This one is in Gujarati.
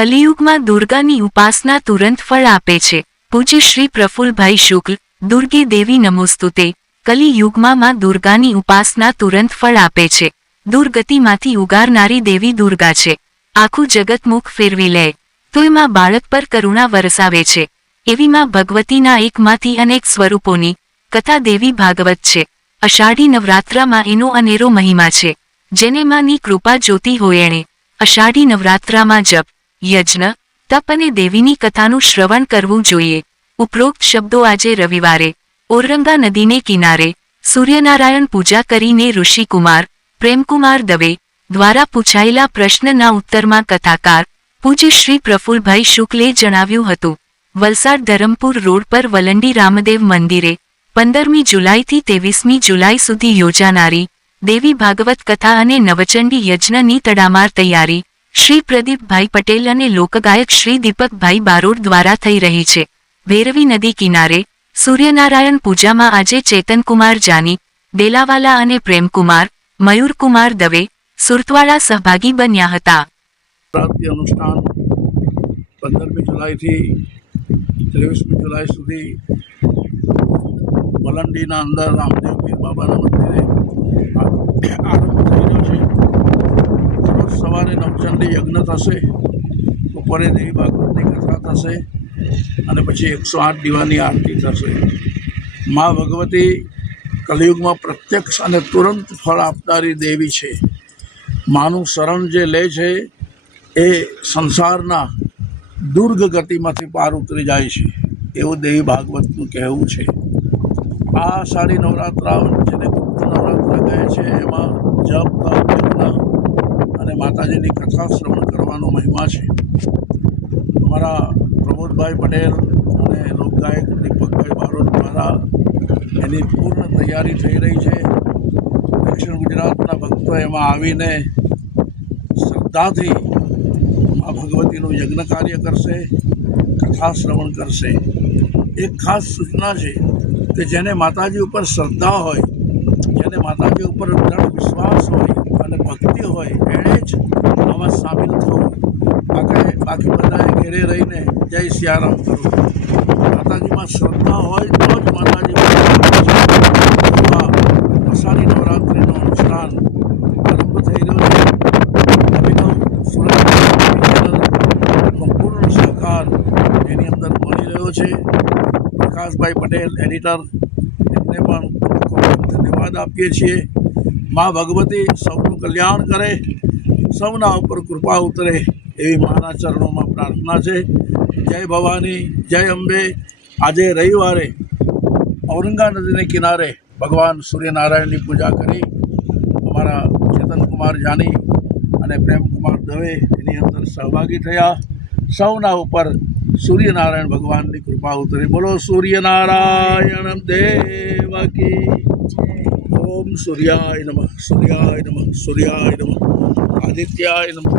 કલિયુગમાં દુર્ગાની ઉપાસના તુરંત ફળ આપે છે। પૂજ્ય શ્રી પ્રફુલ્લભાઈ શુક્લ, દુર્ગે દેવી નમોસ્તુતે। કલિયુગમાં માં દુર્ગાની ઉપાસના તુરંત ફળ આપે છે। દુર્ગતિમાંથી ઉગારનારી દેવી દુર્ગા છે। આખું જગત મુખ ફેરવી લે તોય માં બાળક પર કરુણા વરસાવે છે। એવી માં ભગવતીના એકમાંથી અનેક સ્વરૂપોની કથા દેવી ભાગવત છે। અષાઢી નવરાત્રામાં એનો અનેરો મહિમા છે। જેને માની કૃપા જોતી હોય એણે અષાઢી નવરાત્રામાં જપ, યજ્ઞ, તપ અને દેવીની કથાનું શ્રવણ કરવું જોઈએ। ઉપરોક્ત શબ્દો આજે રવિવારે ઓરંગા નદીને કિનારે સૂર્યનારાયણ પૂજા કરીને ઋષિકુમાર પ્રેમકુમાર દવે દ્વારા પૂછાયેલા પ્રશ્નના ઉત્તરમાં કથાકાર પૂજ્ય શ્રી પ્રફુલ્લભાઈ શુક્લે જણાવ્યું હતું। વલસાડ ધરમપુર રોડ પર વલંડી રામદેવ મંદિરે 15મી જુલાઈથી 23મી જુલાઈ સુધી યોજાનારી દેવી ભાગવત કથા અને નવચંડી યજ્ઞની તડામાર તૈયારી શ્રી પ્રદીપભાઈ પટેલ અને લોકગાયક શ્રી દીપકભાઈ બારોડ દ્વારા થઈ રહી છે। ભૈરવી નદી કિનારે સૂર્યનારાયણ પૂજામાં આજે ચેતનકુમાર જાની, ડેલાવાલા અને પ્રેમકુમાર, મયુરકુમાર દવે, સુરતવાળા સહભાગી બન્યા હતા। અનુષ્ઠાન 15મી જુલાઈથી 23મી જુલાઈ સુધી વલંડીના અંદર રામદેવ પીર બાબાના મંદિરે આરંભ થઈ રહ્યો છે। રોજ સવારે નવચંડી યજ્ઞ થશે, બપોરે દેવી ભાગવતની કથા થશે અને પછી 108 દીવાની આરતી થશે। મા ભગવતી કલિયુગમાં પ્રત્યક્ષ અને તુરંત ફળ આપનારી દેવી છે। માનું શરણ જે લે છે એ સંસારના દુર્ગ ગતિમાંથી પાર ઉતરી જાય છે એવું દેવી ભાગવતનું કહેવું છે। આ આષાઢી નવરાત્રા જેને ગુપ્ત નવરાત્રા કહે છે એમાં જપ, તપ, યજ્ઞ અને માતાજીની કથા શ્રવણ કરવાનો મહિમા છે। અમારા પ્રમોદભાઈ પટેલ અને લોકગાયક દીપકભાઈ બારોટ દ્વારા એની પૂર્ણ તૈયારી થઈ રહી છે। દક્ષિણ ગુજરાતના ભક્તો એમાં આવીને શ્રદ્ધાથી મા ભગવતીનું યજ્ઞ કાર્ય કરશે, કથા શ્રવણ કરશે। એક ખાસ સૂચના છે કે જેને માતાજી ઉપર શ્રદ્ધા હોય, જેને માતાજી ઉપર દ્રઢ વિશ્વાસ હોય અને ભક્તિ હોય એણે જ આમાં સામેલ થવું। બાકી બધાએ ઘેરે રહીને જય સિયારામ કરો। માતાજીમાં શ્રદ્ધા હોય તો જ માતાજી અષાઢી નવરાત્રિનું અનુષ્ઠાન આરંભ થઈ રહ્યો છે। અભિનવ સુરતનો પૂર્ણ સહકાર એની અંદર મળી રહ્યો છે। પ્રકાશભાઈ પટેલ એડિટર, એમને પણ ખૂબ ધન્યવાદ આપીએ છીએ। મા ભગવતી સૌનું કલ્યાણ કરે, સૌના ઉપર કૃપા ઉતરે એવી માના ચરણોમાં પ્રાર્થના છે। જય ભવાની, જય અંબે। આજે રવિવારે ઔરંગા નદીને કિનારે ભગવાન સૂર્યનારાયણની પૂજા કરી અમારા ચેતનકુમાર જાની અને પ્રેમકુમાર દવે એની અંદર સહભાગી થયા। સૌના ઉપર સૂર્યનારાયણ ભગવાનની કૃપા ઉતરે। બોલો સૂર્યનારાયણ દેવ કી। ઓમ સૂર્યાય નમઃ, સૂર્યાય નમઃ, સૂર્યાય નમઃ, આદિત્યાય નમઃ।